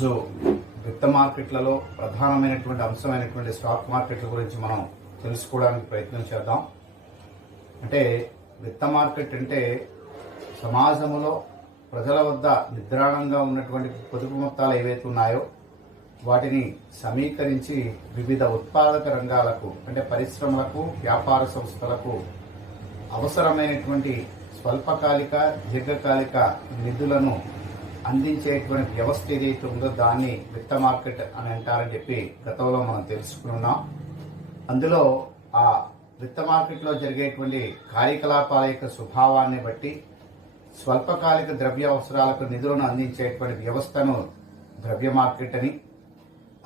ఈరోజు విత్త మార్కెట్లలో ప్రధానమైనటువంటి అంశమైనటువంటి స్టాక్ మార్కెట్ల గురించి మనం తెలుసుకోవడానికి ప్రయత్నం చేద్దాం. అంటే విత్త మార్కెట్ అంటే సమాజంలో ప్రజల వద్ద నిద్రాణంగా ఉన్నటువంటి పొదుపు మొత్తాలు ఏవైతే ఉన్నాయో వాటిని సమీకరించి వివిధ ఉత్పాదక రంగాలకు అంటే పరిశ్రమలకు, వ్యాపార సంస్థలకు అవసరమైనటువంటి స్వల్పకాలిక, దీర్ఘకాలిక నిధులను అందించేటువంటి వ్యవస్థ ఏదైతే ఉందో దాన్ని విత్త మార్కెట్ అని అంటారని చెప్పి గతంలో మనం తెలుసుకున్నాం. అందులో ఆ విత్త మార్కెట్లో జరిగేటువంటి కార్యకలాపాల యొక్క స్వభావాన్ని బట్టి స్వల్పకాలిక ద్రవ్య అవసరాలకు నిధులను అందించేటువంటి వ్యవస్థను ద్రవ్య మార్కెట్ అని,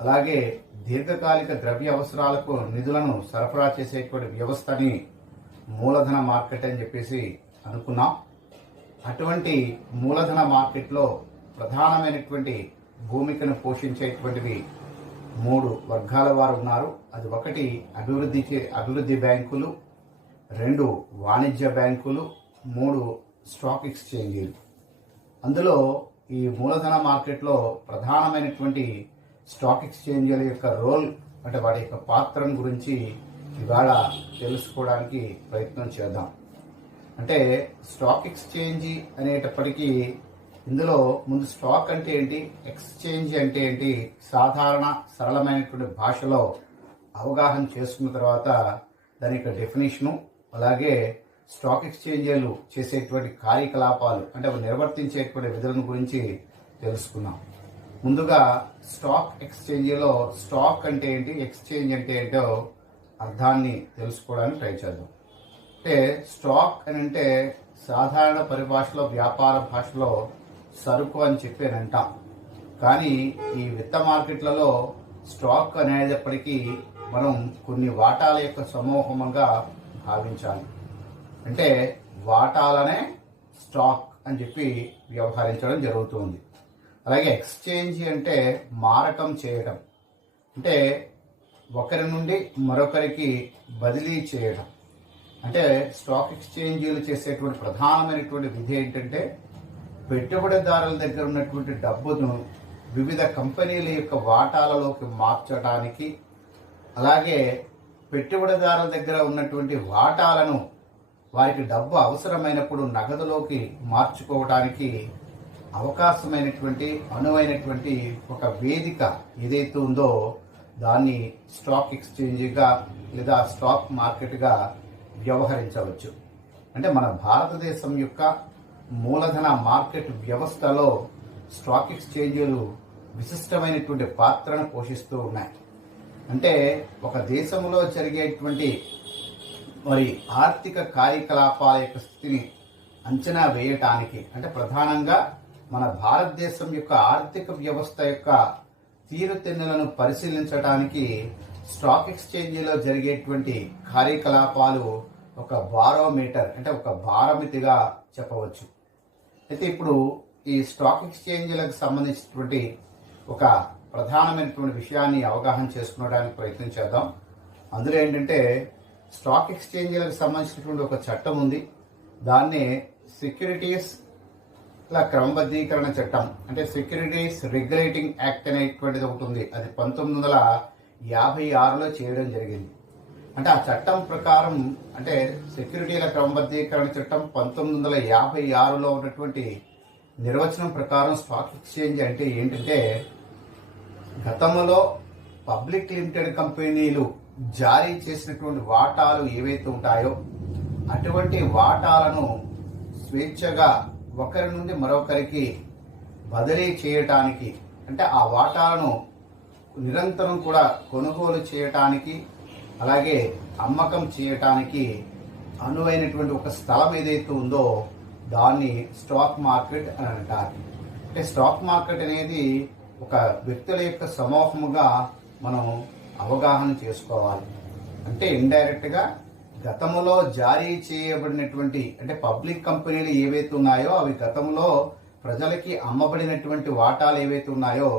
అలాగే దీర్ఘకాలిక ద్రవ్య అవసరాలకు నిధులను సరఫరా చేసేటువంటి వ్యవస్థని మూలధన మార్కెట్ అని చెప్పేసి అనుకున్నాం. అటువంటి మూలధన మార్కెట్లో ప్రధానమైనటువంటి భూమికను పోషించేటువంటివి 3 వర్గాల వారు ఉన్నారు. అది 1 అభివృద్ధి బ్యాంకులు, 2 వాణిజ్య బ్యాంకులు, 3 స్టాక్ ఎక్స్చేంజీలు. అందులో ఈ మూలధన మార్కెట్లో ప్రధానమైనటువంటి స్టాక్ ఎక్స్చేంజీల యొక్క రోల్ అంటే వాటి యొక్క పాత్రను గురించి ఇవాళ తెలుసుకోవడానికి ప్రయత్నం చేద్దాం. అంటే స్టాక్ ఎక్స్చేంజీ అనేటప్పటికీ ఇందులో ముందు స్టాక్ అంటే ఏంటి, ఎక్స్చేంజ్ అంటే ఏంటి, సాధారణ సరళమైనటువంటి భాషలో అవగాహన చేసుకున్న తర్వాత దాని యొక్క డెఫినేషను, అలాగే స్టాక్ ఎక్స్చేంజీలు చేసేటువంటి కార్యకలాపాలు అంటే అవి నిర్వర్తించేటువంటి విధులను గురించి తెలుసుకున్నాం. ముందుగా స్టాక్ ఎక్స్చేంజీలో స్టాక్ అంటే ఏంటి, ఎక్స్చేంజ్ అంటే ఏంటో అర్థాన్ని తెలుసుకోవడానికి ట్రై చేద్దాం. అంటే స్టాక్ అని అంటే సాధారణ పరిభాషలో, వ్యాపార భాషలో సరుకు అని చెప్పి అంటాం. కానీ ఈ విత్త మార్కెట్లలో స్టాక్ అనేటప్పటికీ మనం కొన్ని వాటాల యొక్క సమూహంగా భావించాలి. అంటే వాటాలనే స్టాక్ అని చెప్పి వ్యవహరించడం జరుగుతుంది. అలాగే ఎక్స్చేంజ్ అంటే మారకం చేయడం, అంటే ఒకరి నుండి మరొకరికి బదిలీ చేయడం. అంటే స్టాక్ ఎక్స్చేంజీలు చేసేటువంటి ప్రధానమైనటువంటి విధి ఏంటంటే పెట్టుబడిదారుల దగ్గర ఉన్నటువంటి డబ్బును వివిధ కంపెనీల యొక్క వాటాలలోకి మార్చడానికి, అలాగే పెట్టుబడిదారుల దగ్గర ఉన్నటువంటి వాటాలను వారికి డబ్బు అవసరమైనప్పుడు నగదులోకి మార్చుకోవడానికి అవకాశమైనటువంటి అనువైనటువంటి ఒక వేదిక ఏదైతే ఉందో దాన్ని స్టాక్ ఎక్స్చేంజ్గా లేదా స్టాక్ మార్కెట్గా వ్యవహరించవచ్చు. అంటే మన భారతదేశం యొక్క మూలధన మార్కెట్ వ్యవస్థలో స్టాక్ ఎక్స్చేంజీలు విశిష్టమైనటువంటి పాత్రను పోషిస్తూ ఉన్నాయి. అంటే ఒక దేశంలో జరిగేటువంటి మరి ఆర్థిక కార్యకలాపాల యొక్క స్థితిని అంచనా వేయటానికి, అంటే ప్రధానంగా మన భారతదేశం యొక్క ఆర్థిక వ్యవస్థ యొక్క తీరుతెన్నులను పరిశీలించడానికి స్టాక్ ఎక్స్చేంజీలో జరిగేటువంటి కార్యకలాపాలు ఒక బారోమీటర్ అంటే ఒక భారమితిగా చెప్పవచ్చు. అయితే ఇప్పుడు ఈ స్టాక్ ఎక్స్చేంజీలకు సంబంధించినటువంటి ఒక ప్రధానమైనటువంటి విషయాన్ని అవగాహన చేసుకోవడానికి ప్రయత్నం చేద్దాం. అందులో ఏంటంటే స్టాక్ ఎక్స్చేంజీలకు సంబంధించినటువంటి ఒక చట్టం ఉంది. దాన్నే సెక్యూరిటీస్ క్రమబద్ధీకరణ చట్టం అంటే సెక్యూరిటీస్ రెగ్యులేటింగ్ యాక్ట్ అనేటువంటిది ఒకటి ఉంది. అది 1956లో చేయడం జరిగింది. అంటే ఆ చట్టం ప్రకారం అంటే సెక్యూరిటీల క్రమబద్ధీకరణ చట్టం 1956లో ఉన్నటువంటి నిర్వచనం ప్రకారం స్టాక్ ఎక్స్చేంజ్ అంటే ఏంటంటే గతంలో పబ్లిక్ లిమిటెడ్ కంపెనీలు జారీ చేసినటువంటి వాటాలు ఏవైతే ఉంటాయో అటువంటి వాటాలను స్వేచ్ఛగా ఒకరి నుండి మరొకరికి బదిలీ చేయటానికి, అంటే ఆ వాటాలను నిరంతరం కూడా కొనుగోలు చేయటానికి, అలాగే అమ్మకం చేయటానికి అనువైనటువంటి ఒక స్థలం ఏదైతే ఉందో దాన్ని స్టాక్ మార్కెట్ అని అంటారు. అంటే స్టాక్ మార్కెట్ అనేది ఒక వ్యక్తుల యొక్క సమూహముగా మనం అవగాహన చేసుకోవాలి. అంటే ఇండైరెక్ట్గా గతంలో జారీ చేయబడినటువంటి అంటే పబ్లిక్ కంపెనీలు ఏవైతే ఉన్నాయో అవి గతంలో ప్రజలకి అమ్మబడినటువంటి వాటాలు ఏవైతే ఉన్నాయో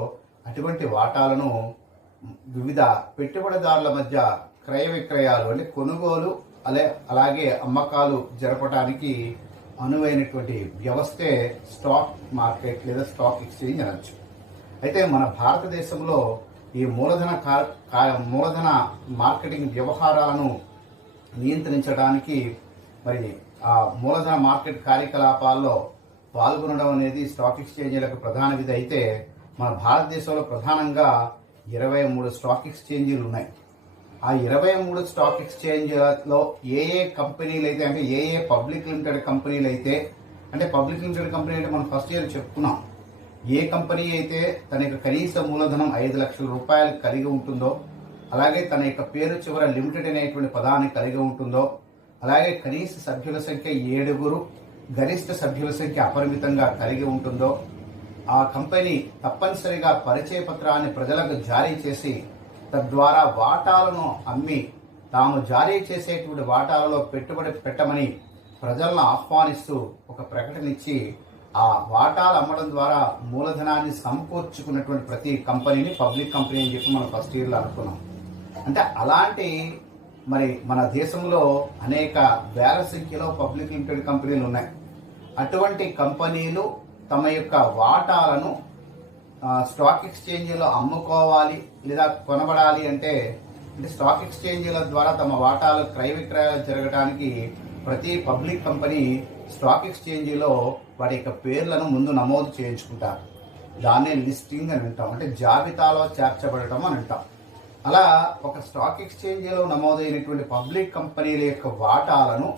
అటువంటి వాటాలను వివిధ పెట్టుబడిదారుల మధ్య క్రయ విక్రయాలు అంటే కొనుగోలు అలాగే అమ్మకాలు జరపడానికి అనువైనటువంటి వ్యవస్థే స్టాక్ మార్కెట్ లేదా స్టాక్ ఎక్స్చేంజ్ అనొచ్చు. అయితే మన భారతదేశంలో ఈ మూలధన మార్కెటింగ్ వ్యవహారాలను నియంత్రించడానికి మరి ఆ మూలధన మార్కెట్ కార్యకలాపాల్లో పాల్గొనడం అనేది స్టాక్ ఎక్స్చేంజీలకు ప్రధాన విధి. అయితే మన భారతదేశంలో ప్రధానంగా 23 స్టాక్ ఎక్స్చేంజీలు ఉన్నాయి. ఆ 23 స్టాక్ ఎక్స్చేంజ్లో ఏ కంపెనీలు అయితే, అంటే ఏ పబ్లిక్ లిమిటెడ్ కంపెనీలు అయితే, అంటే పబ్లిక్ లిమిటెడ్ కంపెనీ అంటే మనం ఫస్ట్ ఇయర్ చెప్పుకున్నాం. ఏ కంపెనీ అయితే తన యొక్క కనీస మూలధనం 5 లక్షల రూపాయలు కలిగి ఉంటుందో, అలాగే తన యొక్క పేరు చివర లిమిటెడ్ అనేటువంటి పదాన్ని కలిగి ఉంటుందో, అలాగే కనీస సభ్యుల సంఖ్య 7, గరిష్ట సభ్యుల సంఖ్య అపరిమితంగా కలిగి ఉంటుందో, ఆ కంపెనీ తప్పనిసరిగా పరిచయ పత్రాన్ని ప్రజలకు జారీ చేసి తద్వారా వాటాలను అమ్మి తాము జారీ చేసేటువంటి వాటాలలో పెట్టుబడి పెట్టమని ప్రజలను ఆహ్వానిస్తూ ఒక ప్రకటన ఇచ్చి ఆ వాటాలు అమ్మడం ద్వారా మూలధనాన్ని సమకూర్చుకున్నటువంటి ప్రతి కంపెనీని పబ్లిక్ కంపెనీ అని చెప్పి మనం ఫస్ట్ ఇయర్లో అనుకున్నాం. అంటే అలాంటి మరి మన దేశంలో అనేక వేల సంఖ్యలో పబ్లిక్ లిమిటెడ్ కంపెనీలు ఉన్నాయి. అటువంటి కంపెనీలు తమ యొక్క వాటాలను స్టాక్ ఎక్స్చేంజీలో అమ్ముకోవాలి లేదా కొనబడాలి అంటే స్టాక్ ఎక్స్చేంజీల ద్వారా తమ వాటాలు క్రయ విక్రయాలు జరగడానికి ప్రతి పబ్లిక్ కంపెనీ స్టాక్ ఎక్స్చేంజీలో వాటి యొక్క పేర్లను ముందు నమోదు చేయించుకుంటారు. దాన్నే లిస్టింగ్ అని అంటాం, అంటే జాబితాలో చేర్చబడటం అని అంటాం. అలా ఒక స్టాక్ ఎక్స్చేంజీలో నమోదైనటువంటి పబ్లిక్ కంపెనీల యొక్క వాటాలను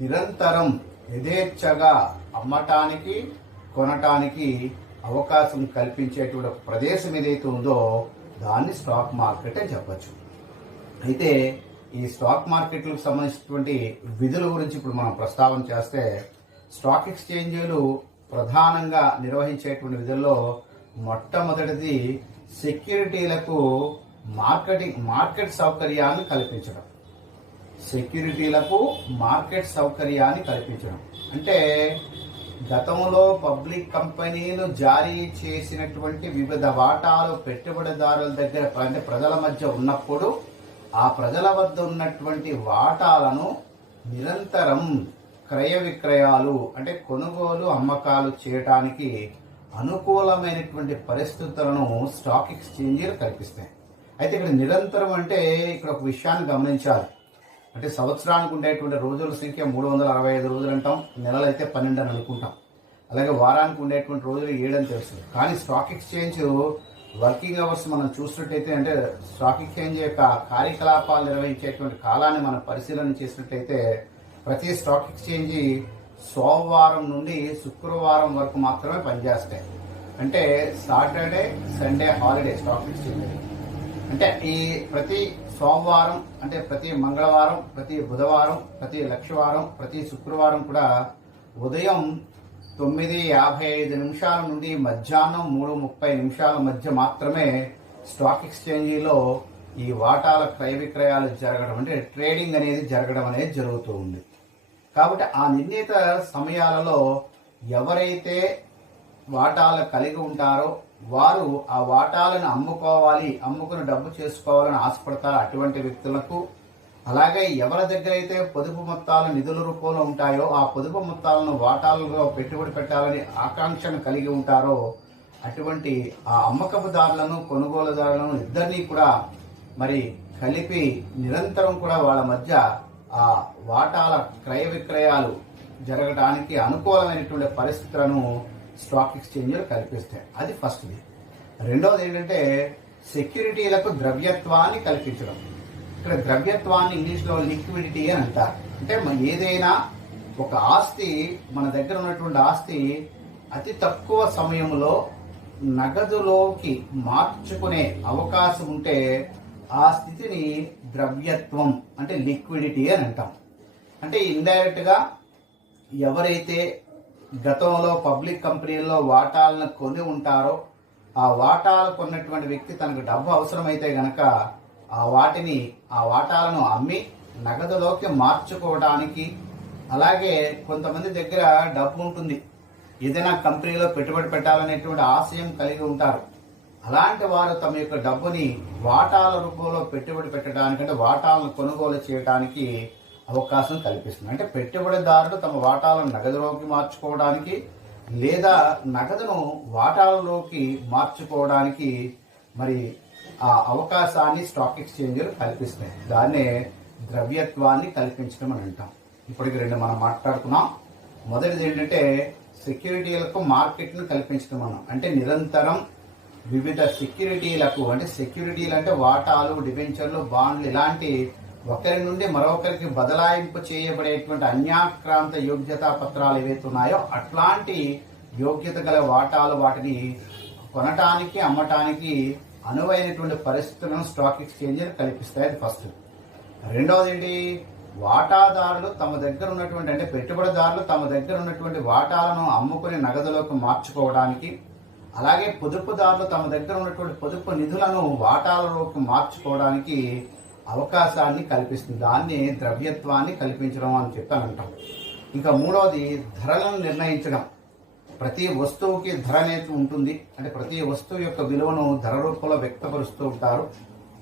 నిరంతరం యథేచ్ఛగా అమ్మటానికి కొనటానికి అవకాశం కల్పించేటువంటి ప్రదేశం ఏదైతే ఉందో దాన్ని స్టాక్ మార్కెట్ అని చెప్పచ్చు. అయితే ఈ స్టాక్ మార్కెట్లకు సంబంధించినటువంటి విధుల గురించి ఇప్పుడు మనం ప్రస్తావన చేస్తే, స్టాక్ ఎక్స్చేంజీలు ప్రధానంగా నిర్వహించేటువంటి విధుల్లో మొట్టమొదటిది సెక్యూరిటీలకు మార్కెట్ సౌకర్యాన్ని కల్పించడం. సెక్యూరిటీలకు మార్కెట్ సౌకర్యాన్ని కల్పించడం అంటే గతంలో పబ్లిక్ కంపెనీలు జారీ చేసినటువంటి వివిధ వాటాలు పెట్టుబడిదారుల దగ్గర, అంటే ప్రజల మధ్య ఉన్నప్పుడు ఆ ప్రజల వద్ద ఉన్నటువంటి వాటాలను నిరంతరం క్రయ విక్రయాలు అంటే కొనుగోలు అమ్మకాలు చేయడానికి అనుకూలమైనటువంటి పరిస్థితులను స్టాక్ ఎక్స్చేంజీలు కల్పిస్తాయి. అయితే ఇక్కడ నిరంతరం అంటే ఇక్కడ ఒక విషయాన్ని గమనించాలి. అంటే సంవత్సరానికి ఉండేటువంటి రోజుల సంఖ్య 365 రోజులు అంటాం, నెలలు అయితే 12 అని అనుకుంటాం. అలాగే వారానికి ఉండేటువంటి రోజులు 7 అని తెలుసు. కానీ స్టాక్ ఎక్స్చేంజ్ వర్కింగ్ అవర్స్ మనం చూసినట్టయితే, అంటే స్టాక్ ఎక్స్చేంజ్ యొక్క కార్యకలాపాలు నిర్వహించేటువంటి కాలాన్ని మనం పరిశీలన చేసినట్టయితే ప్రతి స్టాక్ ఎక్స్చేంజ్ సోమవారం నుండి శుక్రవారం వరకు మాత్రమే పనిచేస్తాయి. అంటే Saturday Sunday holiday stock exchange. అంటే ఈ ప్రతి సోమవారం, అంటే ప్రతి మంగళవారం, ప్రతి బుధవారం, ప్రతి లక్షవారం, ప్రతి శుక్రవారం కూడా ఉదయం 9:55 నుండి మధ్యాహ్నం 3:30 మధ్య మాత్రమే స్టాక్ ఎక్స్చేంజీలో ఈ వాటాల క్రయ విక్రయాలు జరగడం, అంటే ట్రేడింగ్ అనేది జరగడం అనేది జరుగుతూ ఉంది. కాబట్టి ఆ నిర్ణీత సమయాలలో ఎవరైతే వాటాలు కలిగి ఉంటారో వారు ఆ వాటాలను అమ్ముకోవాలి, అమ్ముకుని డబ్బు చేసుకోవాలని ఆశపడతారు అటువంటి వ్యక్తులకు. అలాగే ఎవరి దగ్గర అయితే పొదుపు మొత్తాలు నిధుల రూపంలో ఉంటాయో ఆ పొదుపు మొత్తాలను వాటాలలో పెట్టుబడి పెట్టాలని ఆకాంక్షను కలిగి ఉంటారో అటువంటి ఆ అమ్మకపుదారులను కొనుగోలుదారులను ఇద్దరినీ కూడా మరి కలిపి నిరంతరం కూడా వాళ్ళ మధ్య ఆ వాటాల క్రయ విక్రయాలు జరగడానికి అనుకూలమైనటువంటి పరిస్థితులను స్టాక్ ఎక్స్చేంజీలు కల్పిస్తాయి. అది ఫస్ట్ది. రెండవది ఏంటంటే సెక్యూరిటీలకు ద్రవ్యత్వాన్ని కల్పించడం. ఇక్కడ ద్రవ్యత్వాన్ని ఇంగ్లీష్లో లిక్విడిటీ అని అంటారు. అంటే ఏదైనా ఒక ఆస్తి, మన దగ్గర ఉన్నటువంటి ఆస్తి అతి తక్కువ సమయంలో నగదులోకి మార్చుకునే అవకాశం ఉంటే ఆ స్థితిని ద్రవ్యత్వం అంటే లిక్విడిటీ అని అంటాం. అంటే ఇండైరెక్ట్ గా ఎవరైతే గతంలో పబ్లిక్ కంపెనీల్లో వాటాలను కొని ఉంటారో ఆ వాటాలు కొన్నటువంటి వ్యక్తి తనకు డబ్బు అవసరమైతే గనక ఆ వాటాలను అమ్మి నగదులోకి మార్చుకోవడానికి, అలాగే కొంతమంది దగ్గర డబ్బు ఉంటుంది, ఏదైనా కంపెనీలో పెట్టుబడి పెట్టాలనేటువంటి ఆశయం కలిగి ఉంటారు. అలాంటి వారు తమ యొక్క డబ్బుని వాటాల రూపంలో పెట్టుబడి పెట్టడానికి, అంటే వాటాలను కొనుగోలు చేయడానికి అవకాశం కల్పిస్తుంది. అంటే పెట్టుబడిదారుడు తమ వాటాలను నగదులోకి మార్చుకోవడానికి, లేదా నగదును వాటాలలోకి మార్చుకోవడానికి మరి ఆ అవకాశాన్ని స్టాక్ ఎక్స్చేంజ్లు కల్పిస్తాయి. దాన్నే ద్రవ్యత్వాన్ని కల్పించడం అని అంటాం. ఇప్పటికి రెండు మనం మాట్లాడుకున్నాం. మొదటిది ఏంటంటే సెక్యూరిటీలకు మార్కెట్ను కల్పించడం మనం, అంటే నిరంతరం వివిధ సెక్యూరిటీలకు, అంటే సెక్యూరిటీలు అంటే వాటాలు, డిబెంచర్లు, బాండ్లు, ఇలాంటి ఒకరి నుండి మరొకరికి బదలాయింపు చేయబడేటువంటి అన్యాక్రాంత యోగ్యతా పత్రాలు ఏవైతే ఉన్నాయో అట్లాంటి యోగ్యత గల వాటాలు, వాటిని కొనటానికి అమ్మటానికి అనువైనటువంటి పరిస్థితులను స్టాక్ ఎక్స్చేంజ్ కల్పిస్తాయి. అది ఫస్ట్. రెండవది ఏంటి, వాటాదారులు తమ దగ్గర ఉన్నటువంటి, అంటే పెట్టుబడిదారులు తమ దగ్గర ఉన్నటువంటి వాటాలను అమ్ముకుని నగదులోకి మార్చుకోవడానికి, అలాగే పొదుపుదారులు తమ దగ్గర ఉన్నటువంటి పొదుపు నిధులను వాటాలలోకి మార్చుకోవడానికి అవకాశాన్ని కల్పిస్తుంది. దాన్ని ద్రవ్యత్వాన్ని కల్పించడం అని చెప్పి అంటాం. ఇంకా మూడవది ధరలను నిర్ణయించడం. ప్రతి వస్తువుకి ధర అనేది ఉంటుంది, అంటే ప్రతి వస్తువు యొక్క విలువను ధర రూపంలో వ్యక్తపరుస్తూ ఉంటారు.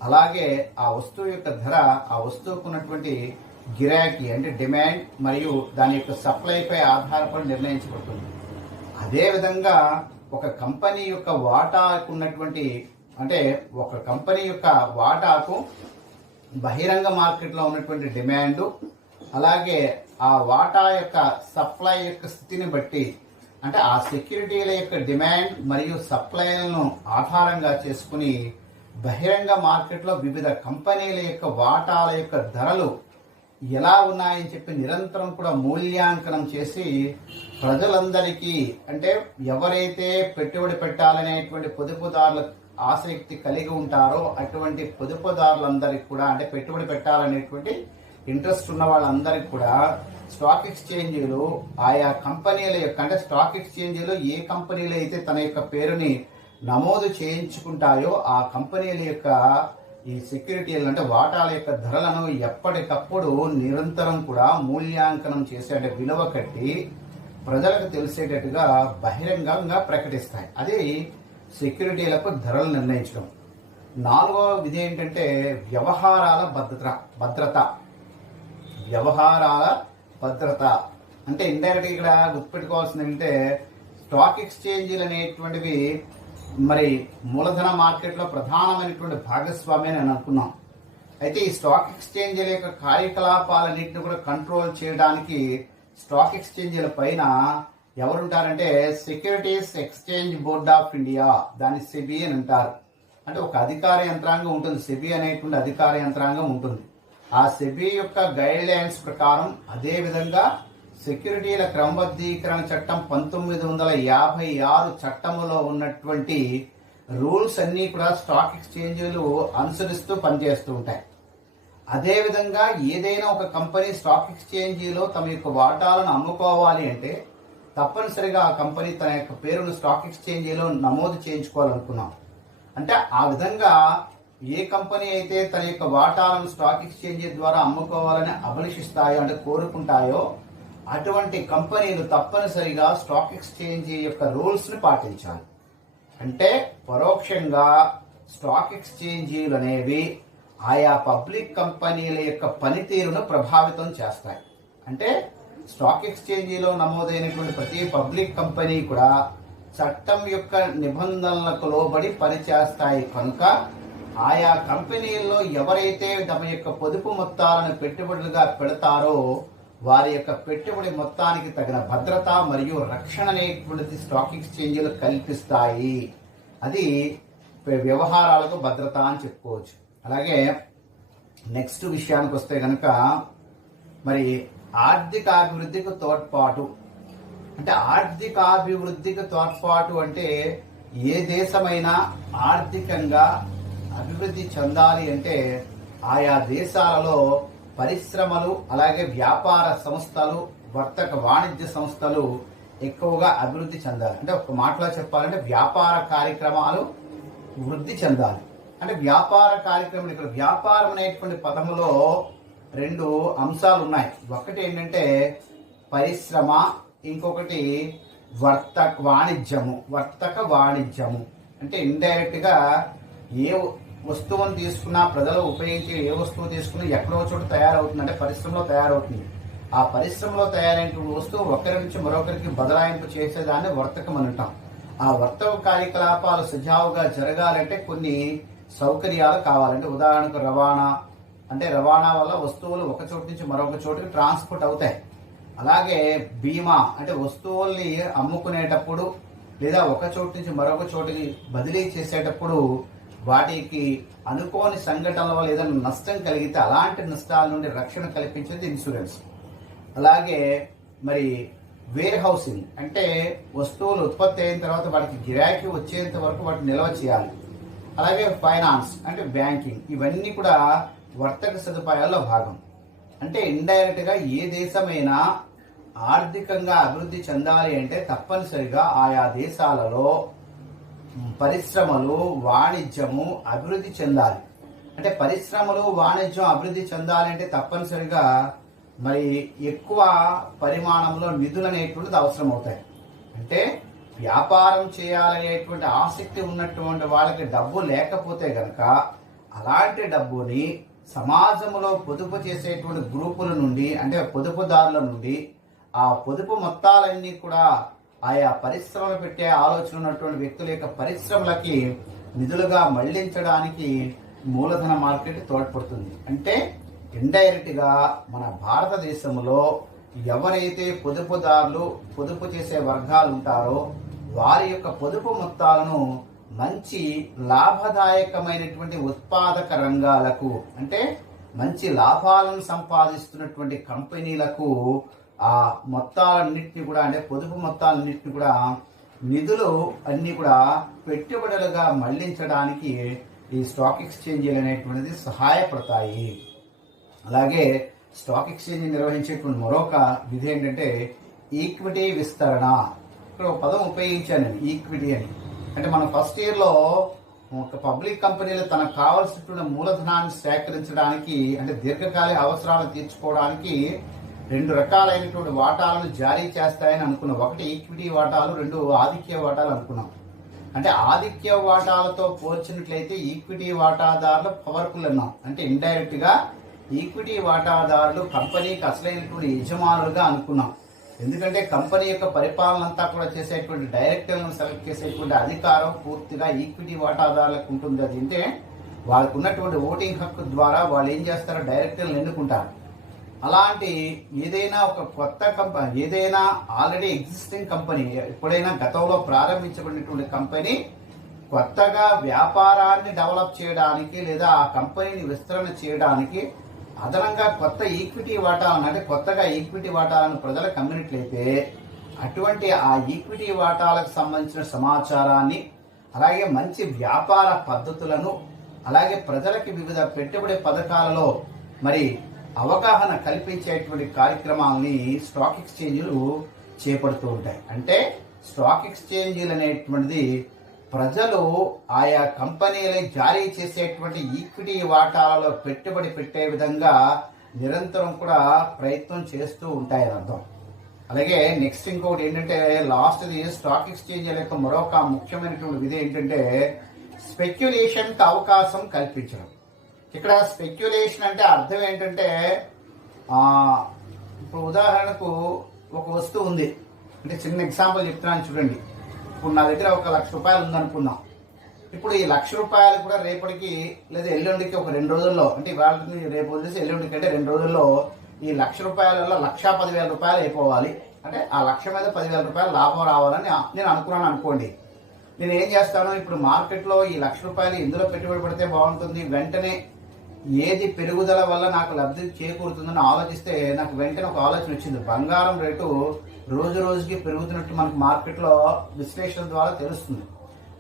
అలాగే ఆ వస్తువు యొక్క ధర ఆ వస్తువుకు ఉన్నటువంటి గిరాకీ, అంటే డిమాండ్ మరియు దాని యొక్క సప్లైపై ఆధారపడి నిర్ణయించబడుతుంది. అదేవిధంగా ఒక కంపెనీ యొక్క వాటాకు ఉన్నటువంటి, అంటే ఒక కంపెనీ యొక్క వాటాకు బహిరంగ మార్కెట్లో ఉన్నటువంటి డిమాండ్, అలాగే ఆ వాటా యొక్క సప్లై యొక్క స్థితిని బట్టి, అంటే ఆ సెక్యూరిటీల యొక్క డిమాండ్ మరియు సప్లైలను ఆధారంగా చేసుకుని బహిరంగ మార్కెట్లో వివిధ కంపెనీల యొక్క వాటాల యొక్క ధరలు ఎలా ఉన్నాయని చెప్పి నిరంతరం కూడా మూల్యాంకనం చేసి ప్రజలందరికీ, అంటే ఎవరైతే పెట్టుబడి పెట్టాలనేటువంటి పొదుపుదారుల ఆసక్తి కలిగి ఉంటారో అటువంటి పొదుపుదారులందరికీ కూడా, అంటే పెట్టుబడి పెట్టాలనేటువంటి ఇంట్రెస్ట్ ఉన్న వాళ్ళందరికీ కూడా స్టాక్ ఎక్స్చేంజీలు ఆయా కంపెనీల యొక్క, అంటే స్టాక్ ఎక్స్చేంజీలు ఏ కంపెనీలు అయితే తన యొక్క పేరుని నమోదు చేయించుకుంటాయో ఆ కంపెనీల యొక్క ఈ సెక్యూరిటీలు, అంటే వాటాల యొక్క ధరలను ఎప్పటికప్పుడు నిరంతరం కూడా మూల్యాంకనం చేసి, అంటే విలువ కట్టి ప్రజలకు తెలిసేటట్టుగా బహిరంగంగా ప్రకటిస్తాయి. అది సెక్యూరిటీలకు ధరలు నిర్ణయించడం. నాలుగవ విధి ఏంటంటే వ్యవహారాల భద్రత. వ్యవహారాల భద్రత అంటే ఇండైరెక్ట్ ఇక్కడ గుర్తుపెట్టుకోవాల్సింది ఏంటంటే స్టాక్ ఎక్స్చేంజీలు అనేటువంటివి మరి మూలధన మార్కెట్లో ప్రధానమైనటువంటి భాగస్వామ్యం అని అనుకున్నాం. అయితే ఈ స్టాక్ ఎక్స్చేంజీల యొక్క కార్యకలాపాలన్నింటినీ కూడా కంట్రోల్ చేయడానికి స్టాక్ ఎక్స్చేంజీల పైన ఎవరుంటారంటే securities exchange board of India, దాన్ని సెబీ అని అంటారు. అంటే ఒక అధికార యంత్రాంగం ఉంటుంది, సెబీ అనేటువంటి అధికార యంత్రాంగం ఉంటుంది. ఆ సెబీ యొక్క గైడ్ లైన్స్ ప్రకారం, అదే విధంగా సెక్యూరిటీల క్రమబద్ధీకరణ చట్టం 1956 చట్టములో ఉన్నటువంటి రూల్స్ అన్ని కూడా స్టాక్ ఎక్స్చేంజీలు అనుసరిస్తూ పనిచేస్తూ ఉంటాయి. అదేవిధంగా ఏదైనా ఒక కంపెనీ స్టాక్ ఎక్స్చేంజీలో తమ యొక్క వాటాలను అమ్ముకోవాలి అంటే తప్పనిసరిగా ఆ కంపెనీ తన యొక్క పేరును స్టాక్ ఎక్స్చేంజీలో నమోదు చేయించుకోవాలనుకున్నాం. అంటే ఆ విధంగా ఏ కంపెనీ అయితే తన యొక్క వాటాలను స్టాక్ ఎక్స్చేంజీ ద్వారా అమ్ముకోవాలని అభిలషిస్తాయో, అంటే కోరుకుంటాయో, అటువంటి కంపెనీలు తప్పనిసరిగా స్టాక్ ఎక్స్చేంజీ యొక్క రూల్స్ ని పాటించాలి. అంటే పరోక్షంగా స్టాక్ ఎక్స్చేంజీలు అనేవి ఆయా పబ్లిక్ కంపెనీల యొక్క పనితీరును ప్రభావితం చేస్తాయి. అంటే స్టాక్ ఎక్స్చేంజీలో నమోదైనటువంటి ప్రతి పబ్లిక్ కంపెనీ కూడా చట్టం యొక్క నిబంధనలకు లోబడి పనిచేస్తాయి కనుక ఆయా కంపెనీల్లో ఎవరైతే తమ యొక్క పొదుపు మొత్తాలను పెట్టుబడులుగా పెడతారో వారి యొక్క పెట్టుబడి మొత్తానికి తగిన భద్రత మరియు రక్షణ అనేటువంటిది స్టాక్ ఎక్స్చేంజీలు కల్పిస్తాయి. అది వ్యవహారాలకు భద్రత అని చెప్పుకోవచ్చు. అలాగే నెక్స్ట్ విషయానికి వస్తే కనుక మరి ఆర్థికాభివృద్ధికి తోడ్పాటు. అంటే ఆర్థికాభివృద్ధికి తోడ్పాటు అంటే ఏ దేశమైనా ఆర్థికంగా అభివృద్ధి చెందాలి అంటే ఆయా దేశాలలో పరిశ్రమలు, అలాగే వ్యాపార సంస్థలు, వర్తక వాణిజ్య సంస్థలు ఎక్కువగా అభివృద్ధి చెందాలి. అంటే ఒక మాటలో చెప్పాలంటే వ్యాపార కార్యక్రమాలు వృద్ధి చెందాలి. అంటే వ్యాపార కార్యక్రమం, ఇక్కడ వ్యాపారం అనేటువంటి పదములో రెండు అంశాలు ఉన్నాయి. ఒకటి ఏంటంటే పరిశ్రమ, ఇంకొకటి వర్తక వాణిజ్యము. అంటే ఇండైరెక్ట్ గా ఏ వస్తువును తీసుకున్నా, ప్రజలు ఉపయోగించే ఏ వస్తువు తీసుకున్నా ఎక్కడో చోట తయారవుతుంది, అంటే పరిశ్రమలో తయారవుతుంది. ఆ పరిశ్రమలో తయారైనటువంటి వస్తువు ఒకరి నుంచి మరొకరికి బదలాయింపు చేసేదాన్ని వర్తకం అని అంటాం. ఆ వర్తక కార్యకలాపాలు సజావుగా జరగాలంటే కొన్ని సౌకర్యాలు కావాలంటే ఉదాహరణకు రవాణా, అంటే రవాణా వల్ల వస్తువులు ఒక చోటు నుంచి మరొక చోటుకి ట్రాన్స్పోర్ట్ అవుతాయి. అలాగే బీమా అంటే వస్తువుల్ని అమ్ముకునేటప్పుడు లేదా ఒక చోటు నుంచి మరొక చోటుకి బదిలీ చేసేటప్పుడు వాటికి అనుకోని సంఘటనల వల్ల ఏదైనా నష్టం కలిగితే అలాంటి నష్టాల నుండి రక్షణ కల్పించేది ఇన్సూరెన్స్. అలాగే మరి వేర్ హౌసింగ్ అంటే వస్తువులు ఉత్పత్తి అయిన తర్వాత వాటికి గిరాకీ వచ్చేంత వరకు వాటిని నిల్వ చేయాలి. అలాగే ఫైనాన్స్ అంటే బ్యాంకింగ్, ఇవన్నీ కూడా వర్తక సదుపాయాల్లో భాగం. అంటే ఇండైరెక్ట్ గా ఏ దేశమైనా ఆర్థికంగా అభివృద్ధి చెందాలి అంటే తప్పనిసరిగా ఆయా దేశాలలో పరిశ్రమలు, వాణిజ్యము అభివృద్ధి చెందాలి. అంటే పరిశ్రమలు, వాణిజ్యం అభివృద్ధి చెందాలి అంటే తప్పనిసరిగా మరి ఎక్కువ పరిమాణంలో నిధులు అనేటువంటిది అవసరం అవుతాయి. అంటే వ్యాపారం చేయాలనేటువంటి ఆసక్తి ఉన్నటువంటి వాళ్ళకి డబ్బు లేకపోతే గనక అలాంటి డబ్బుని సమాజంలో పొదుపు చేసేటువంటి గ్రూపుల నుండి అంటే పొదుపుదారుల నుండి ఆ పొదుపు మొత్తాలన్నీ కూడా ఆయా పరిశ్రమలు పెట్టే ఆలోచన ఉన్నటువంటి వ్యక్తుల యొక్క పరిశ్రమలకి నిధులుగా మళ్లించడానికి మూలధన మార్కెట్ తోడ్పడుతుంది. అంటే ఇండైరెక్ట్ గా మన భారతదేశంలో ఎవరైతే పొదుపుదారులు, పొదుపు చేసే వర్గాలు ఉంటారో వారి యొక్క పొదుపు మొత్తాలను మంచి లాభదాయకమైనటువంటి ఉత్పాదక రంగాలకు అంటే మంచి లాభాలను సంపాదిస్తున్నటువంటి కంపెనీలకు ఆ మొత్తాలన్నింటినీ కూడా అంటే పొదుపు మొత్తాలన్నింటినీ కూడా నిధులు అన్ని కూడా పెట్టుబడులుగా మళ్లించడానికి ఈ స్టాక్ ఎక్స్చేంజీలు అనేటువంటిది సహాయపడతాయి. అలాగే స్టాక్ ఎక్స్చేంజ్ నిర్వహించేటువంటి మరొక విధి ఏంటంటే ఈక్విటీ విస్తరణ. ఇక్కడ ఒక పదం ఉపయోగించాను, ఈక్విటీ అని. అంటే మనం ఫస్ట్ ఇయర్లో ఒక పబ్లిక్ కంపెనీలు తనకు కావాల్సినటువంటి మూలధనాన్ని సేకరించడానికి అంటే దీర్ఘకాలిక అవసరాలను తీర్చుకోవడానికి 2 రకాలైనటువంటి వాటాలను జారీ చేస్తాయని అనుకున్నాం. ఒకటి ఈక్విటీ వాటాలు, 2 ఆధిక్య వాటాలు అనుకున్నాం. అంటే ఆధిక్య వాటాలతో పోల్చినట్లయితే ఈక్విటీ వాటాదారులు పవర్ఫుల్ అన్నాం. అంటే ఇండైరెక్ట్ గా ఈక్విటీ వాటాదారులు కంపెనీకి అసలైనటువంటి యజమానులుగా అనుకున్నాం. ఎందుకంటే కంపెనీ యొక్క పరిపాలన అంతా కూడా చేసేటువంటి డైరెక్టర్లను సెలెక్ట్ చేసేటువంటి అధికారం పూర్తిగా ఈక్విటీ వాటాదారులకు ఉంటుంది. అది అంటే వాళ్ళకు ఉన్నటువంటి ఓటింగ్ హక్కు ద్వారా వాళ్ళు ఏం చేస్తారో డైరెక్టర్లను ఎన్నుకుంటారు. అలాంటి ఏదైనా ఒక కొత్త కంపెనీ, ఏదైనా ఆల్రెడీ ఎగ్జిస్టింగ్ కంపెనీ, ఎప్పుడైనా గతంలో ప్రారంభించబడినటువంటి కంపెనీ కొత్తగా వ్యాపారాన్ని డెవలప్ చేయడానికి లేదా ఆ కంపెనీని విస్తరణ చేయడానికి అదనంగా కొత్త ఈక్విటీ వాటాలను అంటే కొత్తగా ఈక్విటీ వాటాలను ప్రజలకు అమ్మినట్లయితే అటువంటి ఆ ఈక్విటీ వాటాలకు సంబంధించిన సమాచారాన్ని అలాగే మంచి వ్యాపార పద్ధతులను అలాగే ప్రజలకి వివిధ పెట్టుబడి పథకాలలో మరి అవగాహన కల్పించేటువంటి కార్యక్రమాలని స్టాక్ ఎక్స్చేంజీలు చేపడుతూ ఉంటాయి. అంటే స్టాక్ ఎక్స్చేంజీలు అనేటువంటిది ప్రజలు ఆయా కంపెనీలని జారీ చేసేటువంటి ఈక్విటీ వాటాలలో పెట్టుబడి పెట్టే విధంగా నిరంతరం కూడా ప్రయత్నం చేస్తూ ఉంటాయని అర్థం. అలాగే నెక్స్ట్ ఇంకొకటి ఏంటంటే లాస్ట్ది స్టాక్ ఎక్స్చేంజీల యొక్క మరొక ముఖ్యమైనటువంటి విధి ఏంటంటే స్పెక్యులేషన్కి అవకాశం కల్పించడం. ఇక్కడ స్పెక్యులేషన్ అంటే అర్థం ఏంటంటే ఇప్పుడు ఉదాహరణకు ఒక వస్తువు ఉంది అంటే చిన్న ఎగ్జాంపుల్ చెప్తున్నాను చూడండి. ఇప్పుడు నా దగ్గర 1,00,000 రూపాయలు ఉందనుకుందాం. ఇప్పుడు ఈ 1,00,000 రూపాయలు కూడా రేపటికి లేదా ఎల్లుండికి ఒక 2 రోజుల్లో అంటే వాళ్ళని రేపు వదిలేసి ఎల్లుండికి అంటే 2 రోజుల్లో ఈ 1,00,000 రూపాయలలో 1,10,000 రూపాయలు అయిపోవాలి. అంటే ఆ 1,00,000 మీద 10,000 రూపాయలు లాభం రావాలని నేను అనుకున్నాను అనుకోండి. నేను ఏం చేస్తాను, ఇప్పుడు మార్కెట్లో ఈ 1,00,000 రూపాయలు ఇందులో పెట్టుబడి పెడితే బాగుంటుంది, వెంటనే ఏది పెరుగుదల వల్ల నాకు లబ్ధి చేకూరుతుందని ఆలోచిస్తే నాకు వెంటనే ఒక ఆలోచన వచ్చింది. బంగారం రేటు రోజు రోజుకి పెరుగుతున్నట్టు మనకు మార్కెట్లో విశ్లేషణ ద్వారా తెలుస్తుంది.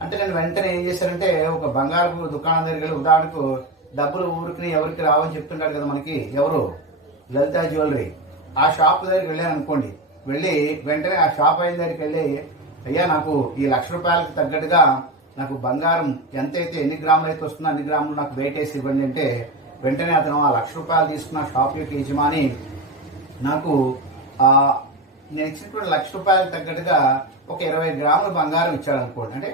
అంటే నేను వెంటనే ఏం చేశానంటే ఒక బంగారు దుకాణం దగ్గరికి వెళ్ళి ఉదాహరణకు డబ్బులు ఊరికి ఎవరికి రావని చెప్తుంటాడు కదా మనకి, ఎవరు లలిత జ్యువెలరీ, ఆ షాప్ దగ్గరికి వెళ్ళాను అనుకోండి. వెళ్ళి వెంటనే ఆ షాప్ అయిన దగ్గరికి వెళ్ళి అయ్యా నాకు ఈ 1,00,000 రూపాయలకు తగ్గట్టుగా నాకు బంగారం ఎంతైతే ఎన్ని గ్రాములు అయితే వస్తుందో అన్ని గ్రాములు నాకు వెయిట్ వేసి ఇవ్వండి అంటే వెంటనే అతను ఆ 1,00,000 రూపాయలు తీసుకున్న షాప్ యొక్క యజమాని నాకు నేను ఇచ్చినటువంటి 1,00,000 రూపాయలకు తగ్గట్టుగా ఒక 20 గ్రాముల బంగారం ఇచ్చాడు అనుకోండి. అంటే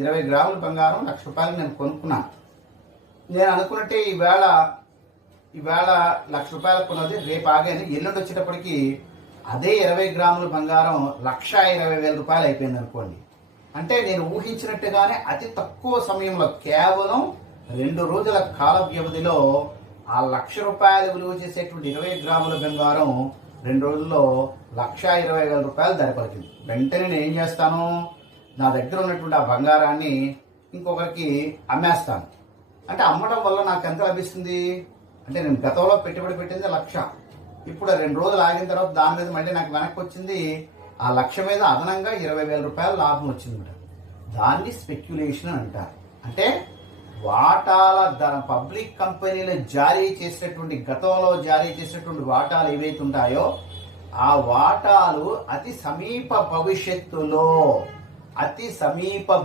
20 గ్రాముల బంగారం 1,00,000 రూపాయలు నేను కొనుక్కున్నాను. నేను అనుకున్నట్టే ఈవేళ ఈవేళ 1,00,000 రూపాయలకు కొన్నది రేపు ఆగానే ఎల్లుండి వచ్చేటప్పటికి అదే 20 గ్రాముల బంగారం 1,20,000 రూపాయలు అయిపోయింది అనుకోండి. అంటే నేను ఊహించినట్టుగానే అతి తక్కువ సమయంలో కేవలం 2 రోజుల కాల వ్యవధిలో ఆ 1,00,000 రూపాయలు విలువ చేసేటువంటి 20 గ్రాముల బంగారం 2 రోజుల్లో 1,20,000 రూపాయలు ధర పలికింది. వెంటనే నేను ఏం చేస్తాను, నా దగ్గర ఉన్నటువంటి ఆ బంగారాన్ని ఇంకొకరికి అమ్మేస్తాను. అంటే అమ్మడం వల్ల నాకు ఎంత లభిస్తుంది అంటే, నేను గతంలో పెట్టుబడి పెట్టింది 1,00,000, ఇప్పుడు 2 రోజులు ఆగిన తర్వాత దాని మీద మళ్ళీ నాకు వెనక్కి వచ్చింది ఆ 1,00,000 మీద అదనంగా 20,000 రూపాయల లాభం వచ్చింది. దాన్ని స్పెక్యులేషన్ అంటారు. అంటే వాటాల ధర, పబ్లిక్ కంపెనీలు జారీ చేసినటువంటి గతంలో జారీ చేసినటువంటి వాటాలు ఏవైతే ఉంటాయో ఆ వాటాలు అతి సమీప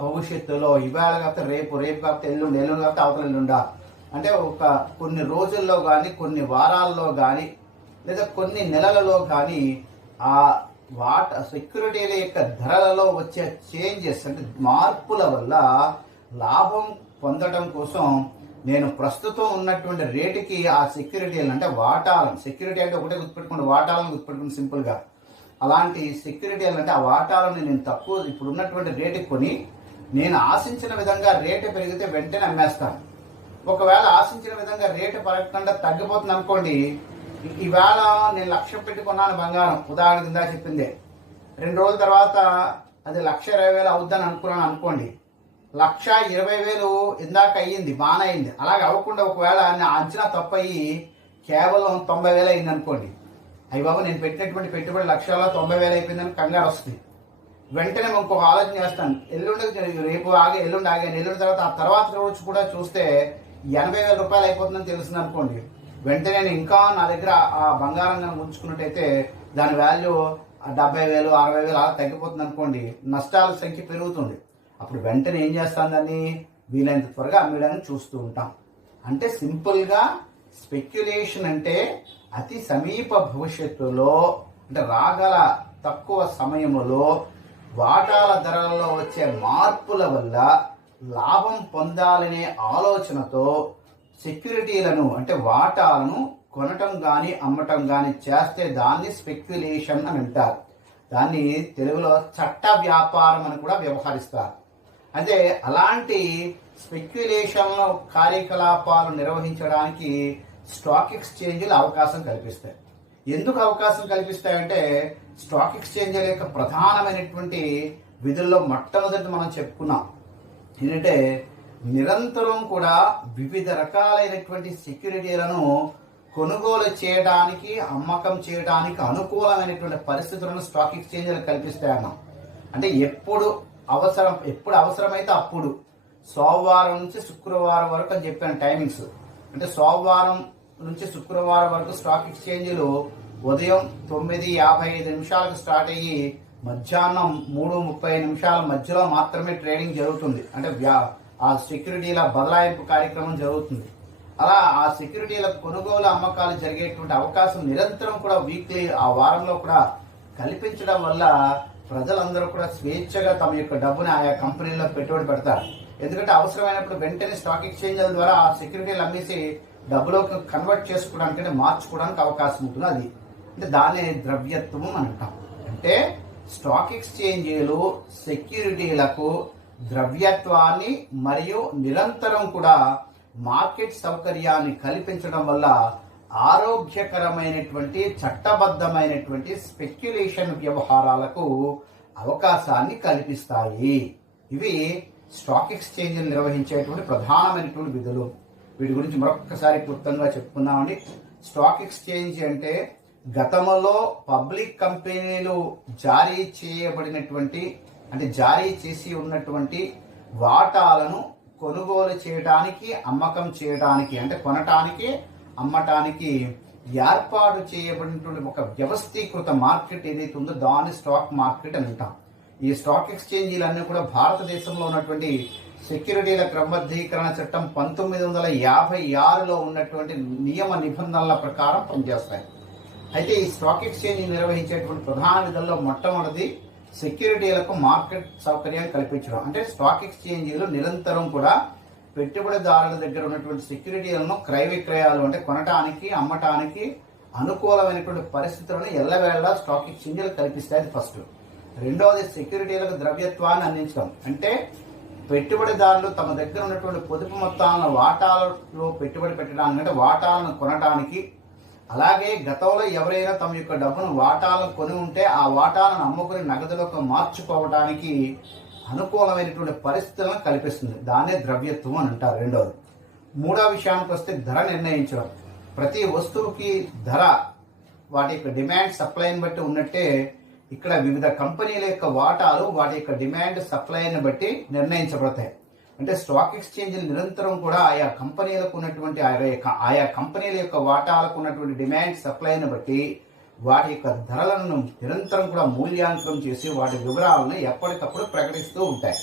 భవిష్యత్తులో ఇవాళ కాకపోతే రేపు కాకపోతే ఎల్లుండి కాకపోతే అవతల ఎల్లుండా, అంటే ఒక కొన్ని రోజుల్లో కానీ కొన్ని వారాల్లో కానీ లేదా కొన్ని నెలలలో కానీ ఆ సెక్యూరిటీల యొక్క ధరలలో వచ్చే చేంజెస్ అంటే మార్పుల వల్ల లాభం పొందడం కోసం నేను ప్రస్తుతం ఉన్నటువంటి రేటుకి ఆ సెక్యూరిటీలను అంటే వాటాలను, సెక్యూరిటీ అంటే ఒకటే గుర్తుపెట్టుకోండి, వాటాలను గుర్తుపెట్టుకుని సింపుల్గా, అలాంటి సెక్యూరిటీలు అంటే ఆ వాటాలను నేను తక్కువ ఇప్పుడు ఉన్నటువంటి రేటుకి కొని నేను ఆశించిన విధంగా రేటు పెరిగితే వెంటనే అమ్మేస్తాను. ఒకవేళ ఆశించిన విధంగా రేటు పెరగకుండా తగ్గిపోతుంది అనుకోండి, ఈవేళ నేను 1,00,000 పెట్టుకున్నాను బంగారం, ఉదాహరణ కింద చెప్పిందే, 2 రోజుల తర్వాత అది 1,20,000 అవుద్దని అనుకున్నాను అనుకోండి, 1,20,000 ఇందాక అయ్యింది, బాగానే అయింది. అలాగే అవ్వకుండా ఒకవేళ నా అంచనా తప్పు అయ్యి కేవలం 90,000 అయింది అనుకోండి, అయ్యి బాబు నేను పెట్టినటువంటి పెట్టుబడి 1,90,000 అయిపోయిందని కంగారు వస్తుంది. వెంటనే ఇంకొక ఆలోచన చేస్తాను, రేపు ఎల్లుండి ఆగాను, ఎల్లుండి తర్వాత ఆ తర్వాత రోజు కూడా చూస్తే 80,000 రూపాయలు అయిపోతుందని తెలుస్తుంది అనుకోండి, వెంటనే నేను ఇంకా నా దగ్గర ఆ బంగారం కనుక ఉంచుకున్నట్టయితే దాని వాల్యూ 70,000 60,000 అలా తగ్గిపోతుంది అనుకోండి, నష్టాల సంఖ్య పెరుగుతుంది. అప్పుడు వెంటనే ఏం చేస్తాను, దాన్ని వీలైనంత త్వరగా అమ్మేయడానికి చూస్తూ ఉంటాం. అంటే సింపుల్గా స్పెక్యులేషన్ అంటే అతి సమీప భవిష్యత్తులో అంటే రాగల తక్కువ సమయంలో వాటాల ధరలలో వచ్చే మార్పుల వల్ల లాభం పొందాలనే ఆలోచనతో సెక్యూరిటీలను అంటే వాటాలను కొనటం కానీ అమ్మటం కానీ చేస్తే దాన్ని స్పెక్యులేషన్ అని అంటారు. దాన్ని తెలుగులో చట్ట వ్యాపారం అని కూడా వ్యవహరిస్తారు. అంటే అలాంటి స్పెక్యులేషన్ కార్యకలాపాలు నిర్వహించడానికి స్టాక్ ఎక్స్చేంజ్లు అవకాశం కల్పిస్తాయి. ఎందుకు అవకాశం కల్పిస్తాయంటే, స్టాక్ ఎక్స్చేంజ్ల యొక్క ప్రధానమైనటువంటి విధుల్లో మొట్టమొదటి మనం చెప్పుకున్నాం ఏంటంటే, నిరంతరం కూడా వివిధ రకాలైనటువంటి సెక్యూరిటీలను కొనుగోలు చేయడానికి అమ్మకం చేయడానికి అనుకూలమైనటువంటి పరిస్థితులను స్టాక్ ఎక్స్చేంజ్లు కల్పిస్తాయన్నాం. అంటే ఎప్పుడు అవసరమైతే అప్పుడు, సోమవారం నుంచి శుక్రవారం వరకు అని చెప్పాను టైమింగ్స్. అంటే సోమవారం నుంచి శుక్రవారం వరకు స్టాక్ ఎక్స్చేంజ్లు ఉదయం 9:55 స్టార్ట్ అయ్యి మధ్యాహ్నం 3:30 మధ్యలో మాత్రమే ట్రేడింగ్ జరుగుతుంది. అంటే ఆ సెక్యూరిటీల బదలాయింపు కార్యక్రమం జరుగుతుంది. అలా ఆ సెక్యూరిటీల కొనుగోలు అమ్మకాలు జరిగేటువంటి అవకాశం నిరంతరం కూడా వీక్లీ ఆ వారంలో కూడా కల్పించడం వల్ల ప్రజలందరూ కూడా స్వేచ్ఛగా తమ యొక్క డబ్బుని ఆయా కంపెనీల్లో పెట్టుబడి పెడతారు. ఎందుకంటే అవసరమైనప్పుడు వెంటనే స్టాక్ ఎక్స్చేంజ్ల ద్వారా ఆ సెక్యూరిటీలు అమ్మేసి డబ్బులోకి కన్వర్ట్ చేసుకోవడానికి అంటే మార్చుకోవడానికి అవకాశం ఉంటుంది. అది అంటే దాన్ని ద్రవ్యత్వం అని అంటాం. అంటే స్టాక్ ఎక్స్చేంజీలు సెక్యూరిటీలకు ద్రవ్యత్వాన్ని మరియు నిరంతరం కూడా మార్కెట్ సౌకర్యాన్ని కల్పించడం వల్ల ఆరోగ్యకరమైనటువంటి చట్టబద్ధమైనటువంటి స్పెక్యులేషన్ వ్యవహారాలకు అవకాశాన్ని కల్పిస్తాయి. ఇవి స్టాక్ ఎక్స్చేంజ్లు నిర్వహించేటువంటి ప్రధానమైనటువంటి విధులు. వీటి గురించి మరొకసారి క్లుప్తంగా చెప్పుకుందామండి. స్టాక్ ఎక్స్చేంజ్ అంటే గతంలో పబ్లిక్ కంపెనీలు జారీ చేయబడినటువంటి అంటే జారీ చేసి ఉన్నటువంటి వాటాలను కొనుగోలు చేయడానికి అమ్మకం చేయడానికి అంటే కొనటానికి అమ్మటానికి ఏర్పాటు చేయబడినటువంటి ఒక వ్యవస్థీకృత మార్కెట్ ఏదైతే ఉందో దాన్ని స్టాక్ మార్కెట్ అని అంటాం. ఈ స్టాక్ ఎక్స్చేంజీలన్నీ కూడా భారతదేశంలో ఉన్నటువంటి సెక్యూరిటీల క్రమబద్ధీకరణ చట్టం 1956లో ఉన్నటువంటి నియమ నిబంధనల ప్రకారం పనిచేస్తాయి. అయితే ఈ స్టాక్ ఎక్స్చేంజ్ నిర్వహించేటువంటి ప్రధాన విధుల్లో మొట్టమొదటిది సెక్యూరిటీలకు మార్కెట్ సౌకర్యాన్ని కల్పించడం. అంటే స్టాక్ ఎక్స్చేంజీలు నిరంతరం కూడా పెట్టుబడిదారుల దగ్గర ఉన్నటువంటి సెక్యూరిటీలను క్రయ విక్రయాలు అంటే కొనటానికి అమ్మటానికి అనుకూలమైనటువంటి పరిస్థితులను ఎల్లవేళలా స్టాక్ ఎక్స్చేంజీలు కల్పిస్తాయి. ఫస్ట్. రెండవది సెక్యూరిటీలకు ద్రవ్యత్వాన్ని అందించడం. అంటే పెట్టుబడిదారులు తమ దగ్గర ఉన్నటువంటి పొదుపు మొత్తాలను వాటాలలో పెట్టుబడి పెట్టడానికి అంటే వాటాలను కొనడానికి, అలాగే గతంలో ఎవరైనా తమ యొక్క డబ్బును వాటాలను కొని ఉంటే ఆ వాటాలను అమ్ముకుని నగదులోకి మార్చుకోవడానికి అనుకూలమైనటువంటి పరిస్థితులను కల్పిస్తుంది. దాన్నే ద్రవ్యత్వం అని అంటారు. రెండవది. మూడవ విషయానికి వస్తే ధర నిర్ణయించడం. ప్రతి వస్తువుకి ధర వాటి యొక్క డిమాండ్ సప్లైని బట్టి ఉన్నట్టే ఇక్కడ వివిధ కంపెనీల యొక్క వాటాలు వాటి యొక్క డిమాండ్ సప్లైని బట్టి నిర్ణయించబడతాయి. అంటే స్టాక్ ఎక్స్చేంజ్ నిరంతరం కూడా ఆయా కంపెనీలకు ఉన్నటువంటి ఆయా కంపెనీల యొక్క వాటాలకు ఉన్నటువంటి డిమాండ్ సప్లైని బట్టి వాటి యొక్క ధరలను నిరంతరం కూడా మూల్యాంకనం చేసి వాటి వివరాలను ఎప్పటికప్పుడు ప్రకటిస్తూ ఉంటాయి.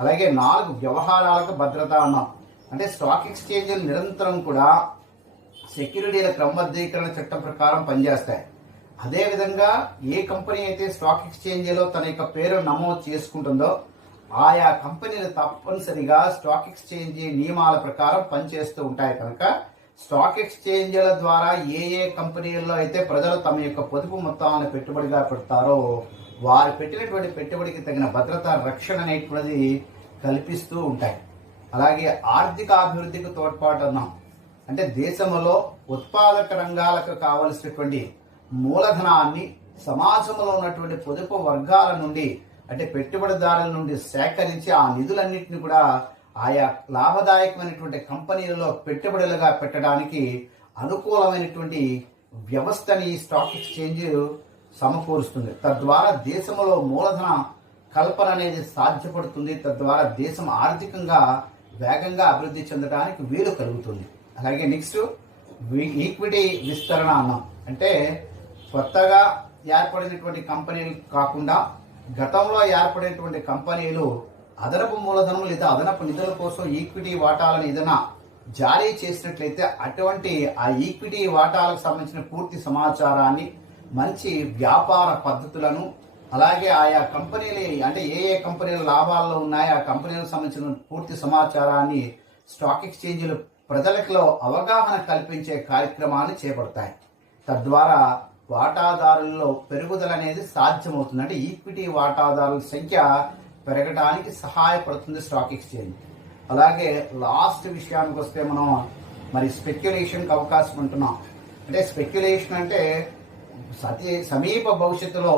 అలాగే 4 వ్యవహారాలకు భద్రత అన్నాం. అంటే స్టాక్ ఎక్స్చేంజ్ నిరంతరం కూడా సెక్యూరిటీల క్రమబద్ధీకరణ చట్టం ప్రకారం పనిచేస్తాయి. అదేవిధంగా ఏ కంపెనీ అయితే స్టాక్ ఎక్స్చేంజీలో తన యొక్క పేరు నమోదు చేసుకుంటుందో ఆయా కంపెనీలు తప్పనిసరిగా స్టాక్ ఎక్స్చేంజీ నియమాల ప్రకారం పనిచేస్తూ ఉంటాయి. కనుక స్టాక్ ఎక్స్చేంజీల ద్వారా ఏ కంపెనీల్లో అయితే ప్రజలు తమ యొక్క పొదుపు మొత్తాలను పెట్టుబడిగా పెడతారో వారు పెట్టినటువంటి పెట్టుబడికి తగిన భద్రత రక్షణ అనేటువంటిది కల్పిస్తూ ఉంటాయి. అలాగే ఆర్థిక అభివృద్ధికి తోడ్పాటు అన్నాం. అంటే దేశంలో ఉత్పాదక రంగాలకు కావలసినటువంటి మూలధనాన్ని సమాజంలో ఉన్నటువంటి పొదుపు వర్గాల నుండి అంటే పెట్టుబడిదారుల నుండి సేకరించి ఆ నిధులన్నింటినీ కూడా ఆయా లాభదాయకమైనటువంటి కంపెనీలలో పెట్టుబడులుగా పెట్టడానికి అనుకూలమైనటువంటి వ్యవస్థని స్టాక్ ఎక్స్చేంజ్ సమకూరుస్తుంది. తద్వారా దేశంలో మూలధన కల్పన అనేది సాధ్యపడుతుంది. తద్వారా దేశం ఆర్థికంగా వేగంగా అభివృద్ధి చెందడానికి వీలు కలుగుతుంది. అలాగే నెక్స్ట్ ఈక్విటీ విస్తరణ అన్నాం. అంటే కొత్తగా ఏర్పడినటువంటి కంపెనీలు కాకుండా గతంలో ఏర్పడినటువంటి కంపెనీలు అదనపు మూలధనం లేదా అదనపు నిధుల కోసం ఈక్విటీ వాటాలను ఏదైనా జారీ చేసినట్లయితే అటువంటి ఆ ఈక్విటీ వాటాలకు సంబంధించిన పూర్తి సమాచారాన్ని, మంచి వ్యాపార పద్ధతులను, అలాగే ఆయా కంపెనీలు అంటే ఏ కంపెనీల లాభాల్లో ఉన్నాయో ఆ కంపెనీలకు సంబంధించిన పూర్తి సమాచారాన్ని స్టాక్ ఎక్స్చేంజీలు ప్రజలలో అవగాహన కల్పించే కార్యక్రమాన్ని చేపడతాయి. తద్వారా వాటాదారుల్లో పెరుగుదల అనేది సాధ్యమవుతుంది. అంటే ఈక్విటీ వాటాదారుల సంఖ్య పెరగడానికి సహాయపడుతుంది స్టాక్ ఎక్స్చేంజ్. అలాగే లాస్ట్ విషయానికి వస్తే మనం మరి స్పెక్యులేషన్కి అవకాశం ఉంటున్నాం. అంటే స్పెక్యులేషన్ అంటే సమీప భవిష్యత్తులో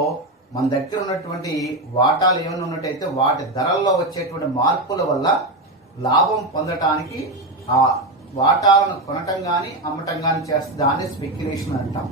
మన దగ్గర ఉన్నటువంటి వాటాలు ఏమైనా ఉన్నట్టయితే వాటి ధరల్లో వచ్చేటువంటి మార్పుల వల్ల లాభం పొందటానికి ఆ వాటాలను కొనటం కానీ అమ్మటం కానీ చేస్తే దాన్ని స్పెక్యులేషన్ అంటాం.